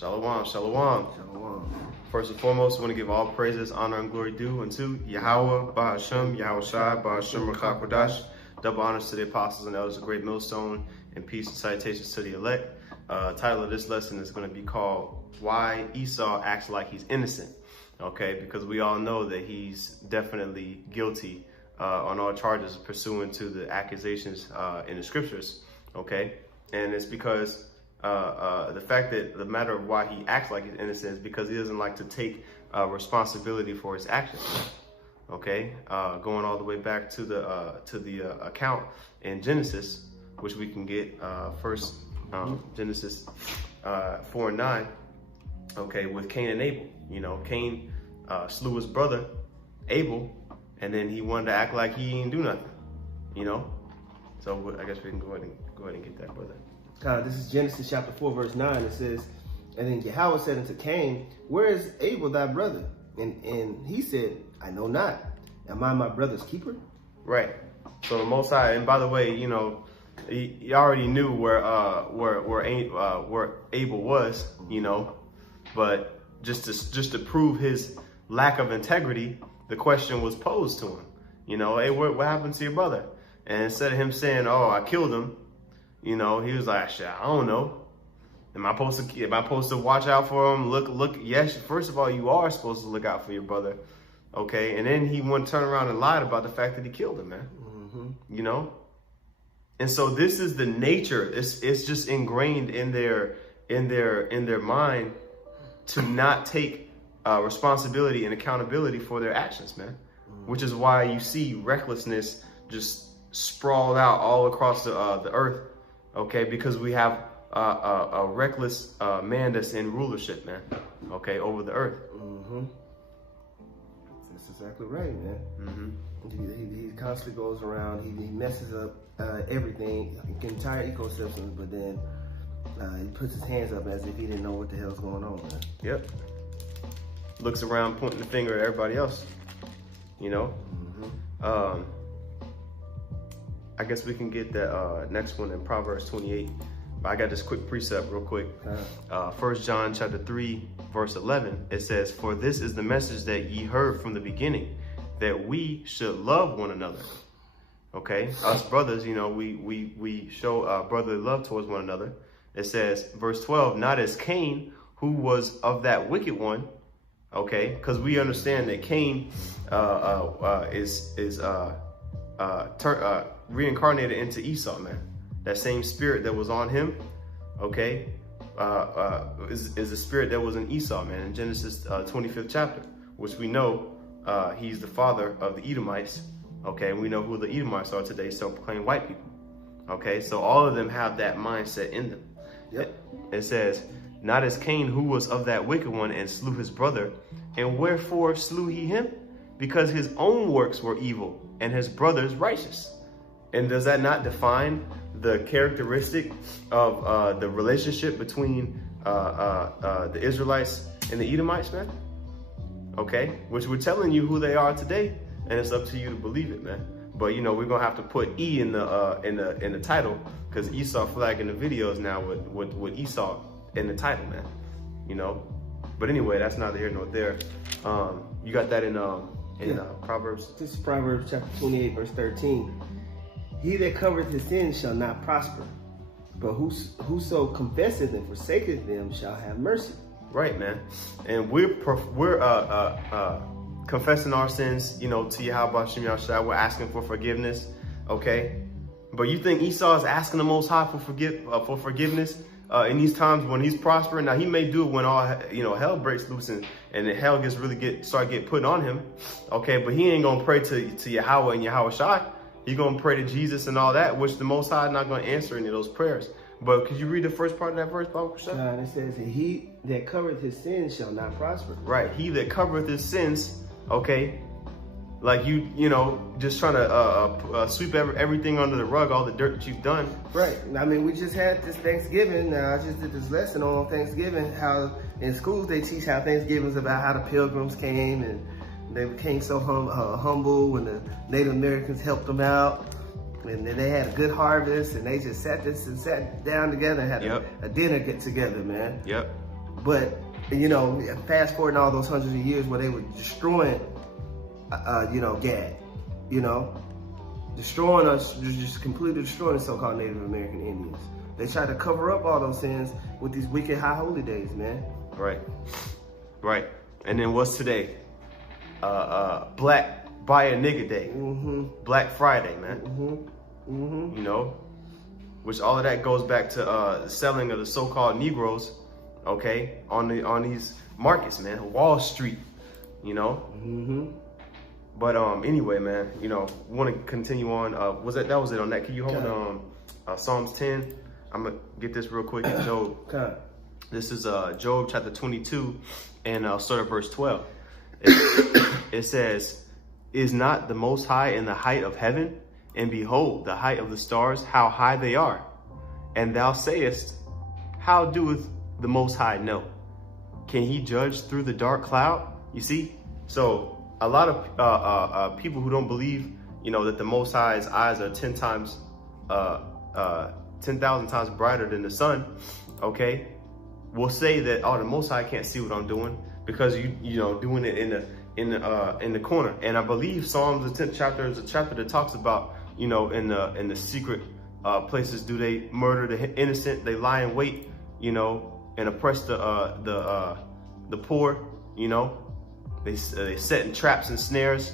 Shalom, shalom. Shalom. First and foremost, I want to give all praises, honor, and glory due unto Yahweh, Bahashem, Yahweh Shai, Bahashem, Rakah Kodash. Double honors to the apostles and elders of Great Millstone, and peace and salutations to the elect. Title of this lesson is going to be called Why Esau Acts Like He's Innocent. Okay, because we all know that he's definitely guilty on all charges pursuant to the accusations in the scriptures. Okay, and it's because the fact that the matter of why he acts like he's innocent is because he doesn't like to take responsibility for his actions. Okay, going all the way back to the account in Genesis, which we can get first, Genesis 4:9. Okay, with Cain and Abel. You know, Cain slew his brother Abel, and then he wanted to act like he didn't do nothing. You know, so I guess we can go ahead and get that, brother. This is Genesis chapter 4, verse 9. It says, "And then Yahweh said unto Cain, Where is Abel thy brother? And he said, I know not. Am I my brother's keeper?" Right. So the Most High, and by the way, you know, he already knew where Abel was, you know, but just to prove his lack of integrity, the question was posed to him. You know, hey, what happened to your brother? And instead of him saying, "Oh, I killed him," you know, he was like, "Shit, I don't know. Am I supposed to watch out for him? Look. Yes, first of all, you are supposed to look out for your brother, okay." And then he went turn around and lied about the fact that he killed him, man. You know. And so this is the nature. It's just ingrained in their mind to not take responsibility and accountability for their actions, man. Which is why you see recklessness just sprawled out all across the earth. Okay, because we have a reckless man that's in rulership, man. Okay, over the earth. That's exactly right, man. He constantly goes around. He messes up everything, the entire ecosystem, but then he puts his hands up as if he didn't know what the hell's going on, man. Yep. Looks around, pointing the finger at everybody else. You know. I guess we can get the next one in Proverbs 28. But I got this quick precept real quick. 1 John chapter 3, verse 11. It says, "For this is the message that ye heard from the beginning, that we should love one another." Okay, us brothers, you know, we show brotherly love towards one another. It says, verse 12, "Not as Cain, who was of that wicked one." Okay, because we understand that Cain is reincarnated into Esau, man. That same spirit that was on him, okay, is the spirit that was in Esau, man, in Genesis 25th chapter, which we know he's the father of the Edomites, okay, and we know who the Edomites are today, self-proclaimed white people, okay, so all of them have that mindset in them. Yep. It says, "Not as Cain, who was of that wicked one, and slew his brother. And wherefore slew he him? Because his own works were evil, and his brother's righteous." And does that not define the characteristic of the relationship between the Israelites and the Edomites, man? Okay, which we're telling you who they are today, and it's up to you to believe it, man. But you know, we're gonna have to put E in the title, because Esau flagging the videos now with Esau in the title, man. You know. But anyway, that's neither here nor there. You got that in Proverbs. This is Proverbs chapter 28, verse 13. "He that covereth his sins shall not prosper, but whoso confesseth and forsaketh them shall have mercy." Right, man. And we're confessing our sins, you know, to Yahweh Shem Yahshua. We're asking for forgiveness, okay? But you think Esau is asking the Most High for forgiveness in these times when he's prospering? Now he may do it when all hell breaks loose and the hell gets start getting put on him, okay? But he ain't gonna pray to Yahweh and Yahweh Shai. He's gonna pray to Jesus and all that, which the Most High is not gonna answer any of those prayers. But could you read the first part of that verse, Bible? It says, "He that covereth his sins shall not prosper." Right. He that covereth his sins, okay, like you know, just trying to sweep everything under the rug, all the dirt that you've done. Right. I mean, we just had this Thanksgiving. I just did this lesson on Thanksgiving, how in schools they teach how Thanksgiving's about how the pilgrims came and they became so humble when the Native Americans helped them out. And then they had a good harvest, and they just sat down together and had a dinner get together, man. Yep. But, you know, fast forwarding all those hundreds of years where they were destroying, you know, Gad, you know, destroying us, just completely destroying the so-called Native American Indians. They tried to cover up all those sins with these wicked high holy days, man. Right, right. And then what's today? Black Buy a Nigga Day, Black Friday, man. You know, which all of that goes back to the selling of the so-called Negroes, okay, on these markets, man, Wall Street, you know. But anyway, man, you know, want to continue on. That was it on that? Can you hold Psalms 10? I'm gonna get this real quick in Job. Okay. This is Job chapter 22, and I'll start at verse 12. It says, "Is not the Most High in the height of heaven? And behold, the height of the stars, how high they are. And thou sayest, how doeth the Most High know? Can he judge through the dark cloud?" You see? So a lot of people who don't believe, you know, that the Most High's eyes are 10,000 times brighter than the sun, okay, will say that, oh, the Most High can't see what I'm doing because you know, doing it in the corner. And I believe Psalms, the 10th chapter, is a chapter that talks about, you know, in the secret places do they murder the innocent, they lie in wait, you know, and oppress the poor, you know, they set in traps and snares.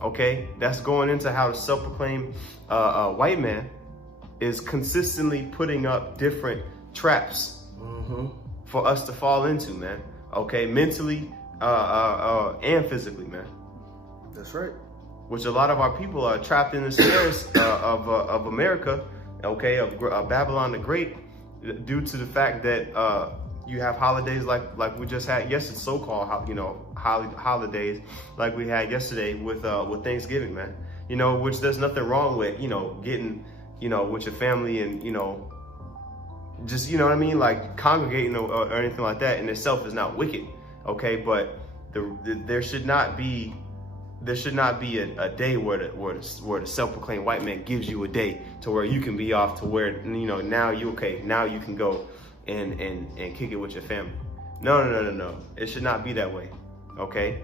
Okay, that's going into how the self-proclaimed white man is consistently putting up different traps for us to fall into, man. Okay, mentally and physically, man. That's right. Which a lot of our people are trapped in the snares of America, okay, of Babylon the Great, due to the fact that you have holidays like we just had yesterday, so-called, you know, holidays like we had yesterday with Thanksgiving, man. You know, which there's nothing wrong with, you know, getting, you know, with your family and, you know, just, you know what I mean, like congregating or anything like that in itself is not wicked, okay? But there should not be a day where the self-proclaimed white man gives you a day to where you can be off, to where, you know, now you can go and kick it with your family. No. It should not be that way, okay?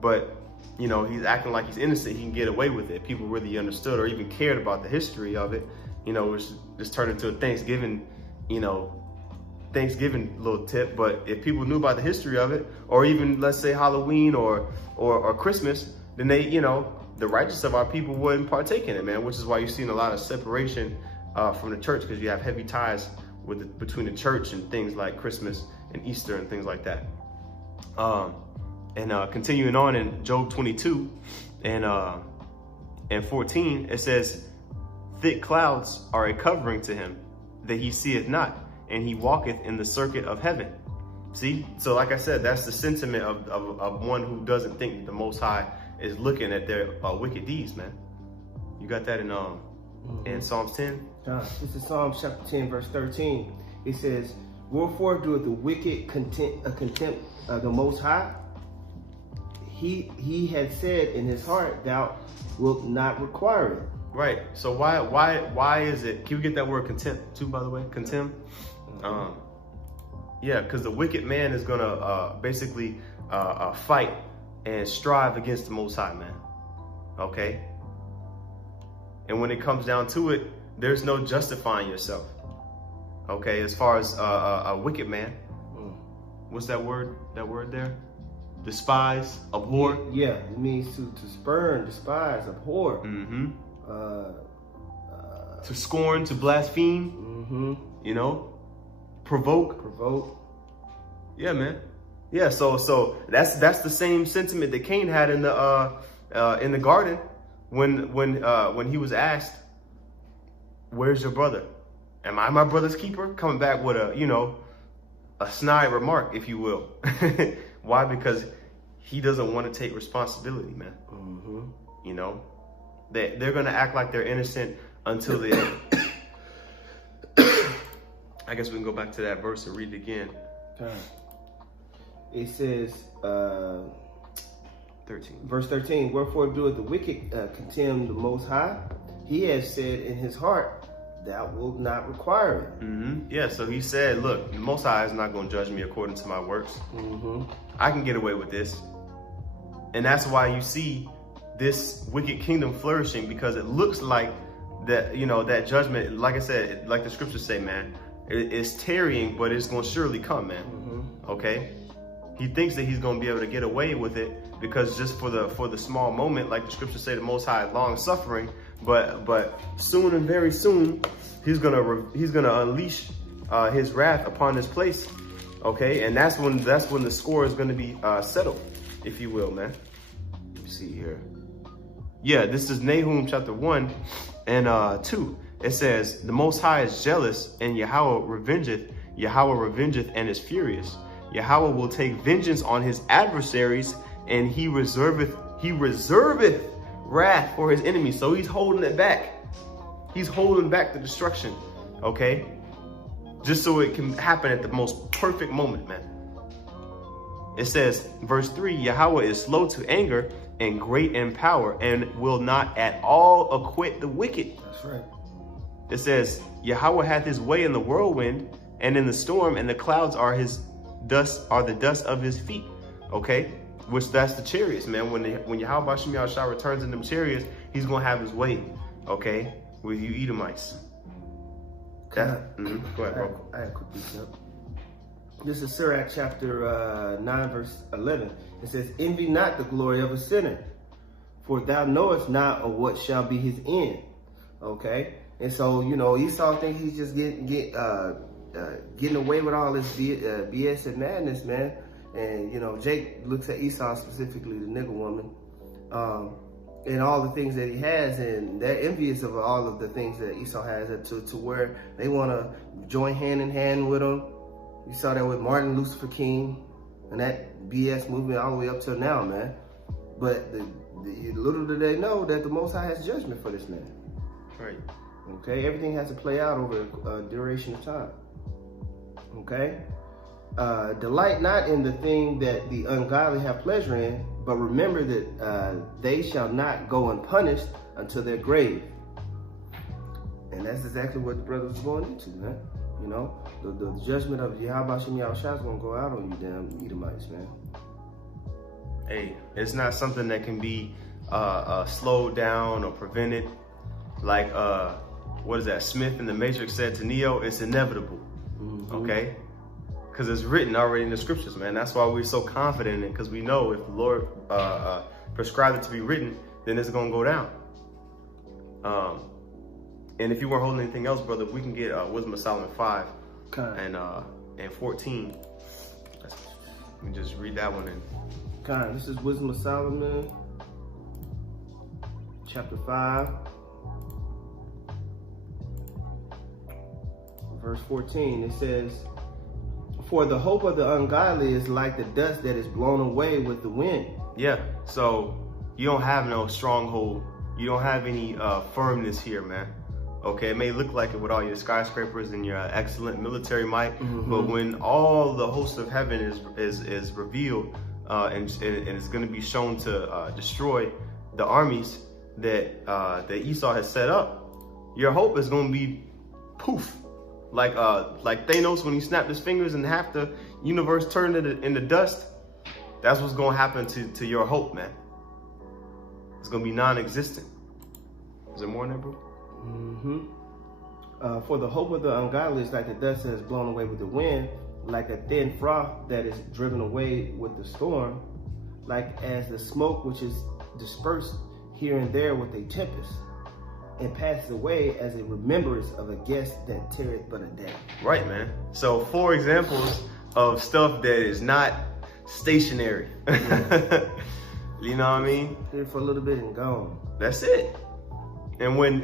But, you know, he's acting like he's innocent. He can get away with it. People really understood or even cared about the history of it, you know, which just turned into a Thanksgiving, you know, Thanksgiving little tip. But if people knew about the history of it, or even let's say Halloween or Christmas, then they, you know, the righteous of our people wouldn't partake in it, man, which is why you're seeing a lot of separation from the church, because you have heavy ties between the church and things like Christmas and Easter and things like that. Continuing on in Job 22 and 14, it says, "Thick clouds are a covering to him, that he seeth not, and he walketh in the circuit of heaven." See, so like I said, that's the sentiment of one who doesn't think that the Most High is looking at their wicked deeds, man. You got that in Psalms 10? This is Psalms chapter 10, verse 13. It says, "Wherefore doeth the wicked contempt the Most High? He had said in his heart, thou wilt not require it." Right. So why is it? Can we get that word contempt too, by the way? Contempt. Yeah, because the wicked man is gonna basically fight and strive against the Most High, man. Okay. And when it comes down to it, there's no justifying yourself. Okay, as far as a wicked man, what's that word? That word there? Despise, abhor. Yeah, it means to spurn, despise, abhor. To scorn, to blaspheme. You know, provoke. Yeah, man. Yeah, so that's the same sentiment that Cain had in the garden when he was asked, "Where's your brother? Am I my brother's keeper?" Coming back with a snide remark, if you will. Why? Because he doesn't want to take responsibility, man. You know, they're gonna act like they're innocent until they. I guess we can go back to that verse and read it again. It says, 13. Verse 13, "Wherefore doeth the wicked contemn the Most High? He has said in his heart, thou wilt not require it. Yeah, so he said, look, the Most High is not going to judge me according to my works. I can get away with this. And that's why you see this wicked kingdom flourishing, because it looks like that, you know, that judgment, like I said, like the scriptures say, man, it's tarrying, but it's going to surely come, man. Okay? He thinks that he's going to be able to get away with it because just for the small moment, like the scriptures say, the Most High is long suffering, but soon and very soon, he's gonna unleash his wrath upon this place. Okay, and that's when the score is going to be settled, if you will, man. Let me see here. Yeah, this is Nahum chapter 1 and 2. It says, the Most High is jealous, and Yahweh revengeth. Yahweh revengeth and is furious. Yahweh will take vengeance on his adversaries, and he reserveth wrath for his enemies. So he's holding it back. He's holding back the destruction, okay? Just so it can happen at the most perfect moment, man. It says, verse 3, Yahweh is slow to anger and great in power, and will not at all acquit the wicked. That's right. It says, Yahweh hath his way in the whirlwind and in the storm, and the clouds are the dust of his feet. Okay? Which that's the chariots, man. When Yahweh Bashem Yahushua returns in them chariots, he's gonna have his way, okay, with you Edomites. Go ahead, bro. I have a quick recap. This is Sirach chapter 9, verse 11. It says, envy not the glory of a sinner, for thou knowest not of what shall be his end. Okay? And so, you know, Esau thinks he's just getting away with all this BS and madness, man. And, you know, Jake looks at Esau, specifically the nigger woman, and all the things that he has, and they're envious of all of the things that Esau has, to where they want to join hand in hand with him. You saw that with Martin Luther King and that BS movement all the way up till now, man. But little do they know that the Most High has judgment for this man. Right. Okay, everything has to play out over a duration of time. Okay? Delight not in the thing that the ungodly have pleasure in, but remember that they shall not go unpunished until their grave. And that's exactly what the brothers are going into, man. You know, the judgment of Yahweh Bashem Yahushua is going to go out on you damn Edomites, man. Hey, it's not something that can be slowed down or prevented. Like, what is that? Smith in the Matrix said to Neo, it's inevitable. Okay? Because it's written already in the scriptures, man. That's why we're so confident in it, because we know if the Lord prescribed it to be written, then it's going to go down. And if you weren't holding anything else, brother, we can get Wisdom of Solomon 5 and 14. Let me just read that one in. This is Wisdom of Solomon, chapter 5, verse 14. It says, for the hope of the ungodly is like the dust that is blown away with the wind. Yeah, so you don't have no stronghold. You don't have any firmness here, man. Okay, it may look like it with all your skyscrapers and your excellent military might, but when all the host of heaven is revealed and it's going to be shown to destroy the armies that Esau has set up, your hope is going to be poof. Like Thanos when he snapped his fingers and half the universe turned into dust. That's what's going to happen to your hope, man. It's going to be non-existent. Is there more in there, bro? For the hope of the ungodly is like the dust that is blown away with the wind, like a thin froth that is driven away with the storm, like as the smoke which is dispersed here and there with a tempest, and passes away as a remembrance of a guest that tarrieth but a day. Right, man. So 4 examples of stuff that is not stationary. You know what I mean? Here for a little bit and gone. That's it. And when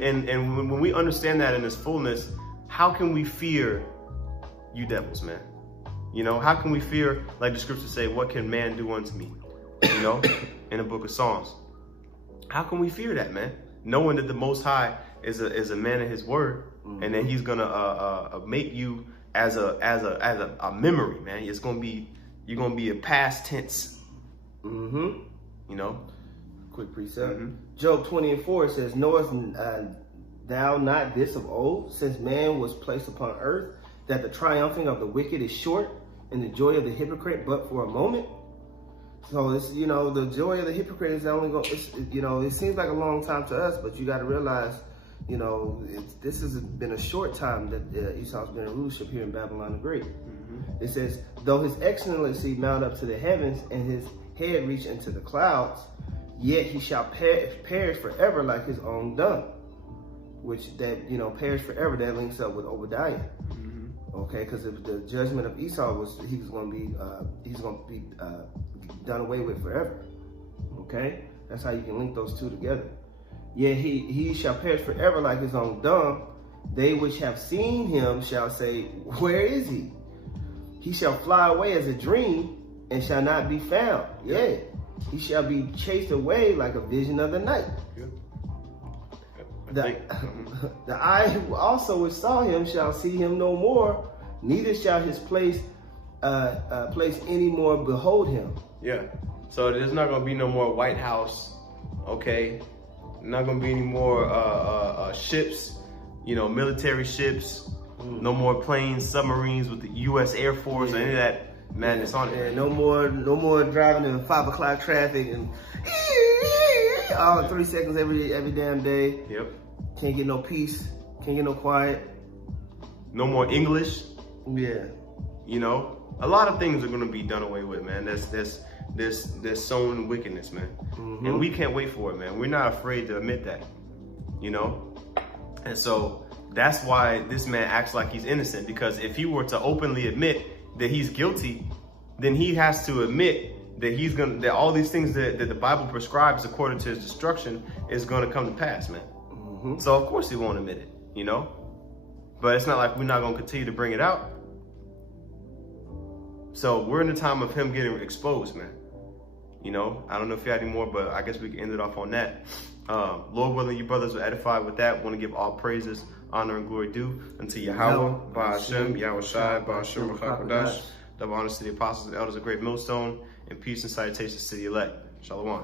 we understand that in its fullness, how can we fear you devils, man? You know, how can we fear, like the scriptures say, what can man do unto me? You know, in the book of Psalms. How can we fear that, man? Knowing that the Most High is a man of his word, and that he's gonna make you as a memory, man. It's gonna be, you're gonna be a past tense. You know? Quick precept. Job 20:4 says, knowest thou not this of old, since man was placed upon earth, that the triumphing of the wicked is short, and the joy of the hypocrite but for a moment? So it's, you know, the joy of the hypocrite is only going, you know, it seems like a long time to us, but you got to realize, you know, this has been a short time that Esau's been in rulership here in Babylon the Great. It says, though his excellency mount up to the heavens and his head reach into the clouds, yet he shall perish forever like his own dung. Which that, you know, perish forever, that links up with Obadiah. Okay, because the judgment of Esau was he's going to be done away with forever. Okay, that's how you can link those two together. Yet he shall perish forever like his own dung. They which have seen him shall say, where is he? He shall fly away as a dream and shall not be found. Yeah, he shall be chased away like a vision of the night. The eye who also which saw him shall see him no more, neither shall his place any more behold him. Yeah. So there's not gonna be no more White House, okay? Not gonna be any more ships, you know, military ships. No more planes, submarines with the U.S. Air Force, or any of that madness on it. Yeah, no more driving in 5 o'clock traffic and all 3 seconds every damn day. Yep. Can't get no peace. Can't get no quiet. No more English. Yeah. You know, a lot of things are gonna be done away with, man. There's sown wickedness, man. And we can't wait for it, man. We're not afraid to admit that, you know? And so that's why this man acts like he's innocent, because if he were to openly admit that he's guilty, then he has to admit that that all these things that the Bible prescribes according to his destruction is gonna come to pass, man. So of course he won't admit it, you know? But it's not like we're not gonna continue to bring it out. So we're in the time of him getting exposed, man. You know, I don't know if you had any more, but I guess we can end it off on that. Lord willing, you brothers are edified with that. Want to give all praises, honor, and glory due unto Yahweh, Ba'ashem, Yahweh Shai, Ba'ashem, Rachakadash. Double honors to the apostles and elders of Great Millstone, and peace and salutations to the elect. Shalom.